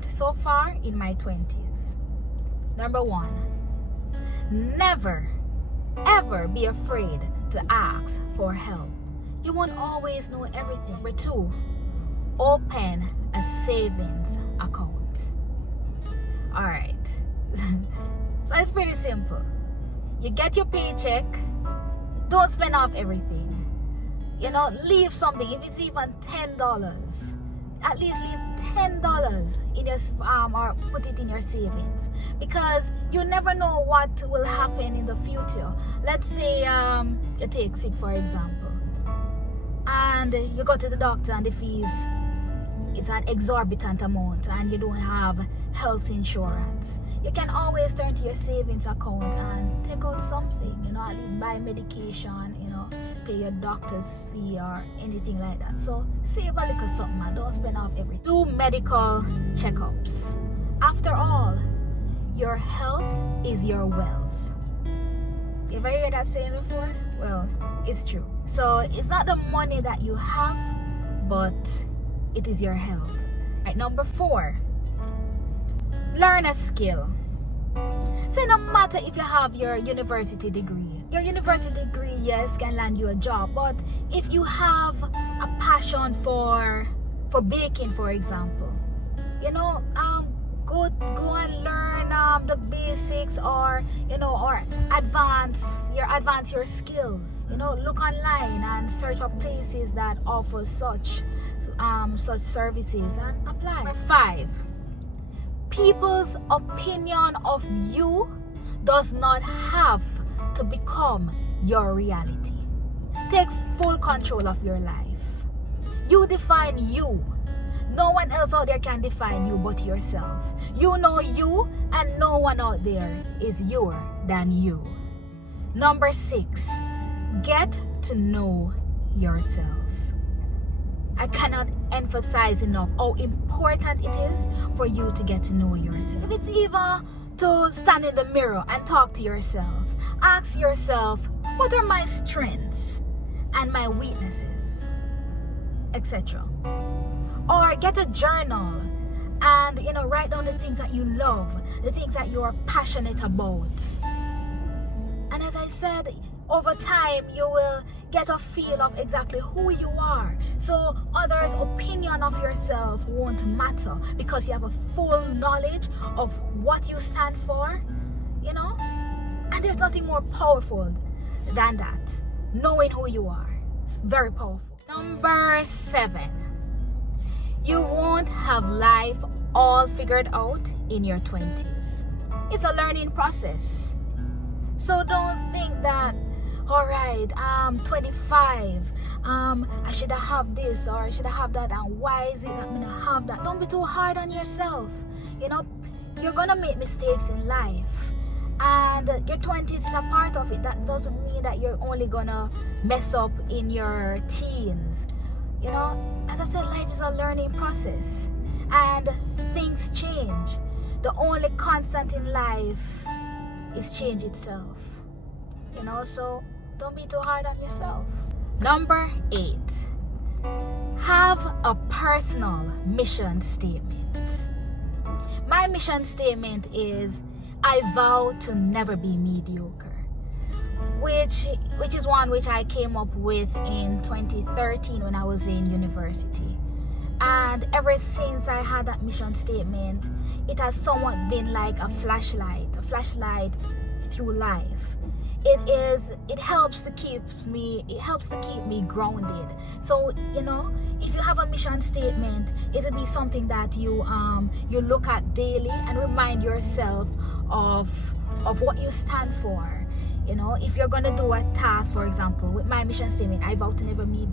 learned so far in my 20s. Number one, never, ever be afraid to ask for help. You won't always know everything. Number two, open a savings account. All right. So it's pretty simple. You get your paycheck, don't spend off everything. Leave something. If it's even $10, at least leave $10 in your or put it in your savings, because you never know what will happen in the future. Let's say you take sick, for example, and you go to the doctor and the fees, it's an exorbitant amount, and you don't have health insurance. You can always turn to your savings account and take out something, at least buy medication, pay your doctor's fee or anything like that. So save a little something and don't spend off everything. Do medical checkups. After all, your health is your wealth. You ever heard that saying before? Well, it's true. So it's not the money that you have, but it is your health. Right, number 4, learn a skill. So no matter if you have your university degree, yes, can land you a job, but if you have a passion for baking, for example, go and learn the basics, or or advance your skills. Look online and search for places that offer such services and apply. Number 5, people's opinion of you does not have to become your reality. Take full control of your life. You define you. No one else out there can define you but yourself. You know you, and no one out there is youer than you. Number 6, get to know yourself. I cannot emphasize enough how important it is for you to get to know yourself. If it's even to stand in the mirror and talk to yourself, ask yourself, what are my strengths and my weaknesses, etc. Or get a journal and write down the things that you love, the things that you are passionate about. And as I said, over time you will get a feel of exactly who you are. So others' opinion of yourself won't matter, because you have a full knowledge of what you stand for, And there's nothing more powerful than that. Knowing who you are. It's very powerful. Number 7, you won't have life all figured out in your 20s. It's a learning process. So don't think that, all right, I'm 25, I should have this or I should have that, and why is it that I'm gonna have that? Don't be too hard on yourself. You're gonna make mistakes in life, and your 20s is a part of it. That doesn't mean that you're only gonna mess up in your teens. As I said, life is a learning process, and things change. The only constant in life is change itself. So don't be too hard on yourself. Number 8, have a personal mission statement. My mission statement is, I vow to never be mediocre, which is one which I came up with in 2013 when I was in university. And ever since I had that mission statement, it has somewhat been like a flashlight through life. It helps to keep me grounded. So if you have a mission statement, it'll be something that you look at daily and remind yourself of what you stand for. If you're gonna do a task, for example, with my mission statement, I vow to never be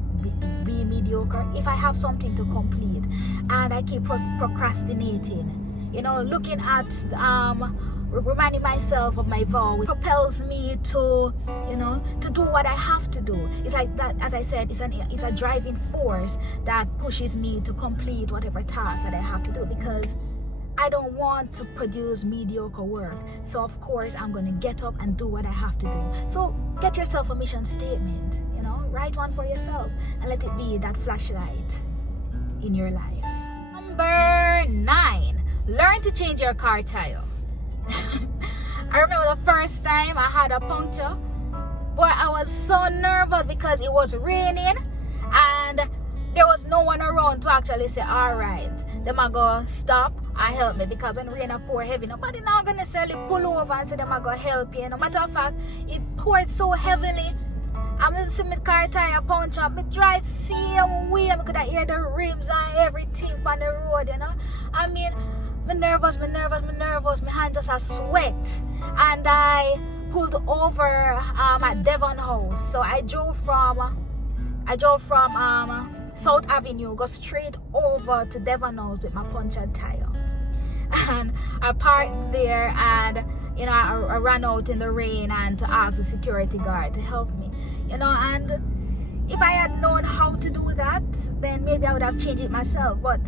mediocre. If I have something to complete and I keep procrastinating, looking at reminding myself of my vow, it propels me to do what I have to do. It's like that, as I said, it's a driving force that pushes me to complete whatever task that I have to do, because I don't want to produce mediocre work. So of course I'm going to get up and do what I have to do. So get yourself a mission statement, write one for yourself and let it be that flashlight in your life. Number 9, Learn to change your car tire. I remember the first time I had a puncture, but I was so nervous because it was raining and there was no one around to actually say, alright, them are going to stop and help me, because when rain pour heavy, nobody not going to necessarily pull over and say them are going to help you. No matter of fact, it poured so heavily. I'm see my car tire puncture, I drive same way, I could hear the rims and everything on the road, you know. I mean, me nervous, my hands just a sweat. And I pulled over at Devon House. So I drove from South Avenue, go straight over to Devon House with my punctured tire. And I parked there, and you know, I ran out in the rain and to ask the security guard to help me. You know, and if I had known how to do that, then maybe I would have changed it myself. But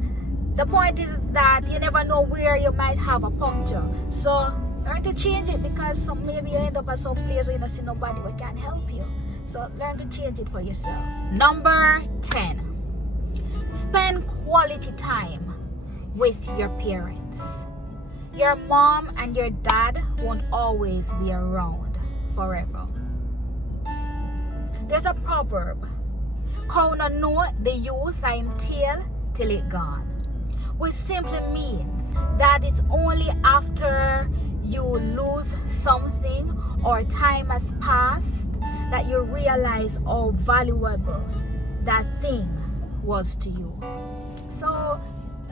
the point is that you never know where you might have a puncture. So learn to change it, because maybe you end up at some place where you don't see nobody who can help you. So learn to change it for yourself. Number 10. Spend quality time with your parents. Your mom and your dad won't always be around forever. There's a proverb, "How no know the use of him tail till it gone," which simply means that it's only after you lose something or time has passed that you realize how valuable that thing was to you. So,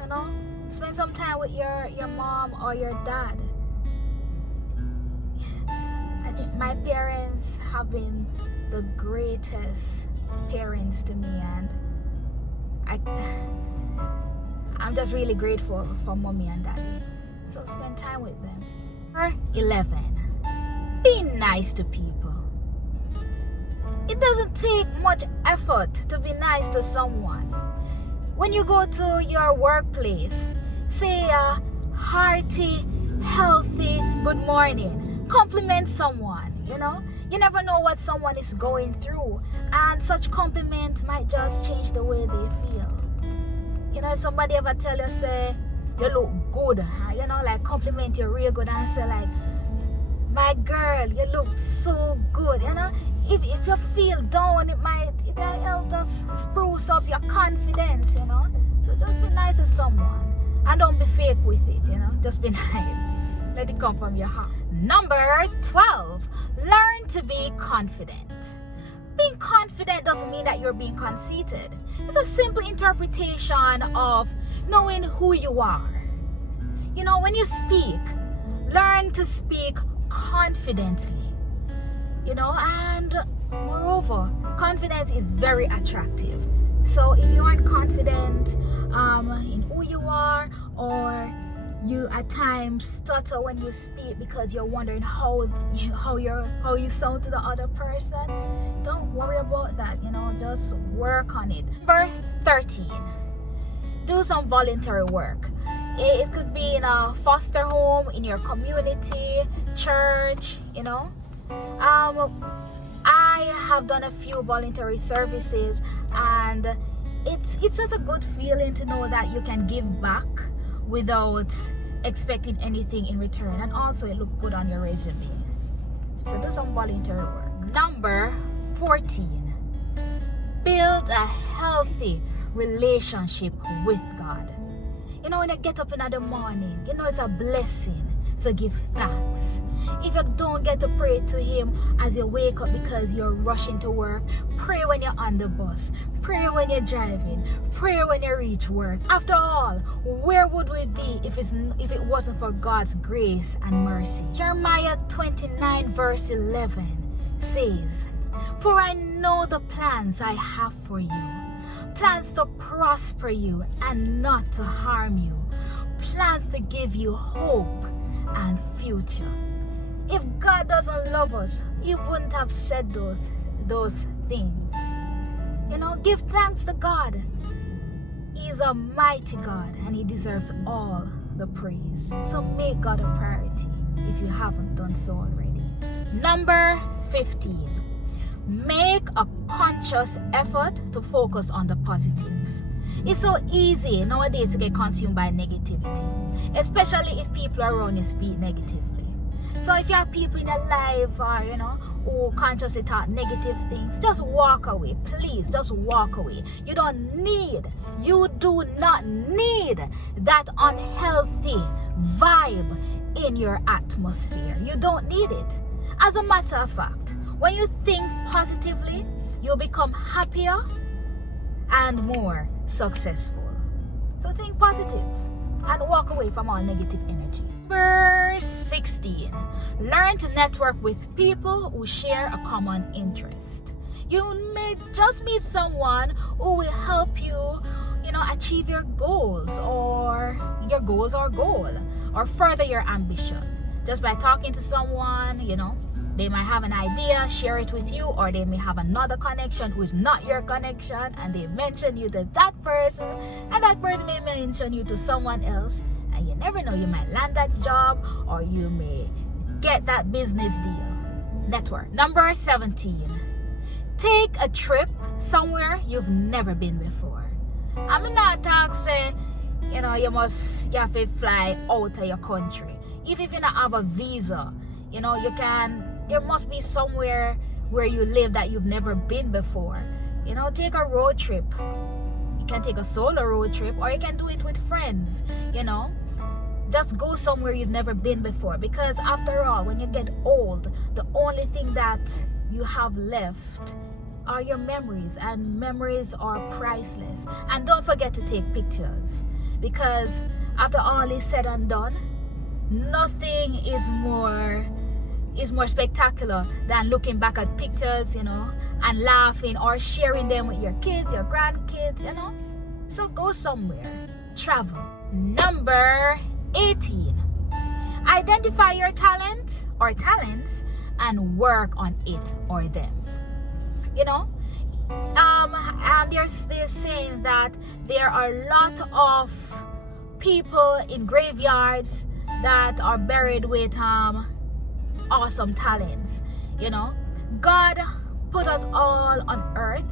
you know, spend some time with your mom or your dad. I think my parents have been the greatest parents to me, and I'm just really grateful for mommy and daddy. So spend time with them. Number 11. Be nice to people. It doesn't take much effort to be nice to someone. When you go to your workplace, say a hearty, healthy good morning. Compliment someone, you know. You never know what someone is going through, and such compliment might just change the way they feel. You know, if somebody ever tell you, say, you look good, you know, like compliment you real good and say like, my girl, you look so good, you know. If you feel down, it might help just spruce up your confidence, you know. So just be nice to someone, and don't be fake with it, you know. Just be nice. Let it come from your heart. Number 12. Learn to be confident. Being confident doesn't mean that you're being conceited. It's a simple interpretation of knowing who you are. You know, when you speak, learn to speak confidently. You know, and moreover, confidence is very attractive. So if you aren't confident in who you are, or you at times stutter when you speak because you're wondering how you sound to the other person, don't worry about that, you know, just work on it. Number 13. Do some voluntary work. It could be in a foster home, in your community, church, you know. I have done a few voluntary services, and it's just a good feeling to know that you can give back without expecting anything in return, and also it looks good on your resume. So do some voluntary work. Number 14. Build a healthy relationship with God. You know, when you get up in the morning, you know it's a blessing, so give thanks. If you don't get to pray to Him as you wake up because you're rushing to work, pray when you're on the bus, pray when you're driving, pray when you reach work. After all, where would we be if it wasn't for God's grace and mercy? Jeremiah 29 verse 11 says, "For I know the plans I have for you, plans to prosper you and not to harm you, plans to give you hope and future." If God doesn't love us, He wouldn't have said those things. You know, give thanks to God. He is a mighty God, and He deserves all the praise. So make God a priority if you haven't done so already. Number 15. Make a conscious effort to focus on the positives. It's so easy nowadays to get consumed by negativity, especially if people around you speak negatively. So if you have people in your life, or who consciously talk negative things, just walk away. Please, just walk away. You do not need that unhealthy vibe in your atmosphere. You don't need it. As a matter of fact, when you think positively, you'll become happier and more successful. So think positive and walk away from all negative energy. Number 16, learn to network with people who share a common interest. You may just meet someone who will help you, achieve your goals or goal, or further your ambition. Just by talking to someone, they might have an idea, share it with you, or they may have another connection who is not your connection, and they mention you to that person, and that person may mention you to someone else, and you never know, you might land that job, or you may get that business deal. Network. Number 17, take a trip somewhere you've never been before. I'm not talking say, you have to fly out of your country. Even if you don't have a visa, there must be somewhere where you live that you've never been before. Take a road trip. You can take a solo road trip, or you can do it with friends. Just go somewhere you've never been before, because after all, when you get old, the only thing that you have left are your memories, and memories are priceless. And don't forget to take pictures, because after all is said and done, nothing is more spectacular than looking back at pictures, and laughing or sharing them with your kids, your grandkids, So go somewhere, travel. Number 18, identify your talent or talents and work on it or them. And there's this saying that there are a lot of people in graveyards that are buried with awesome talents. God put us all on earth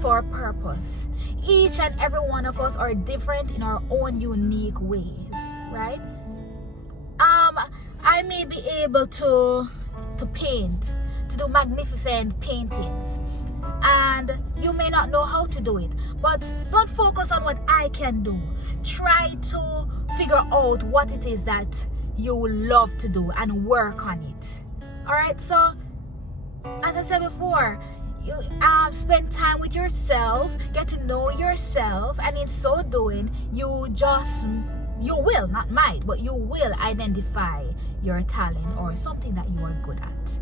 for a purpose. Each and every one of us are different in our own unique ways, right? I may be able to paint, to do magnificent paintings, and you may not know how to do it, but don't focus on what I can do. Try to figure out what it is that you love to do and work on it. All right, so as I said before, you spend time with yourself, get to know yourself, and in so doing, you will, not might, but you will identify your talent or something that you are good at.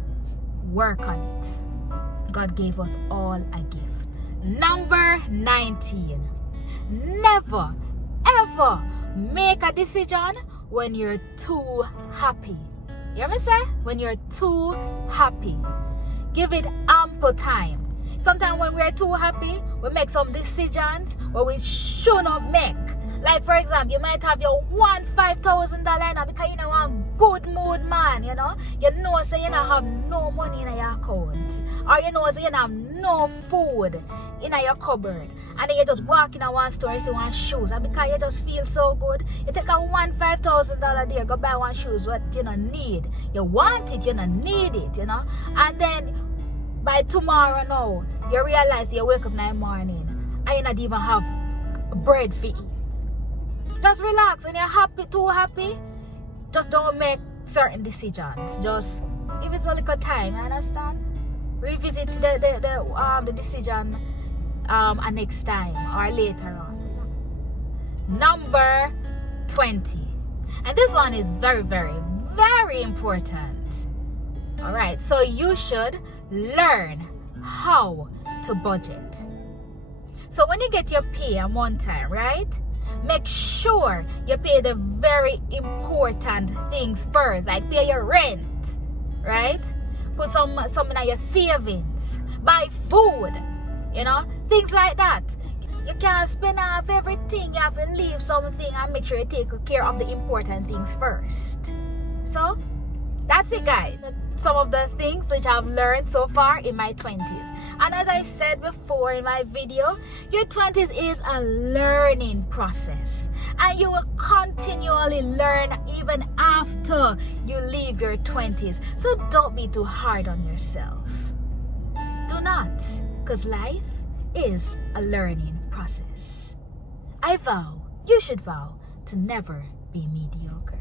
Work on it. God gave us all a gift. Number 19, never ever make a decision when you're too happy. You hear me say? When you're too happy. Give it ample time. Sometimes when we're too happy, we make some decisions where we should not make. Like, for example, you might have your $5,000 now because you're in a good mood, man, You so you don't have no money in your account. Or so you don't have no food in your cupboard. And then you just walk in a one store and see one shoes. And because you just feel so good, you take a $5,000 there, go buy one shoes what you don't need. You want it, you don't need it, And then by tomorrow now, you realize you wake up in the morning and you not even have bread for eat. Just relax. When you're happy, too happy, just don't make certain decisions. Just give it a little time, you understand? Revisit the decision next time or later on. Number 20. And this one is very, very, very important. Alright, so you should learn how to budget. So when you get your pay at one time, right? Make sure you pay the very important things first, like pay your rent, right? Put some in your savings, buy food, things like that. You can't spend off everything. You have to leave something and make sure you take care of the important things first. So That's it, guys. Some of the things which I've learned so far in my 20s. And as I said before in my video, your 20s is a learning process. And you will continually learn even after you leave your 20s. So don't be too hard on yourself. Do not, because life is a learning process. I vow, you should vow, to never be mediocre.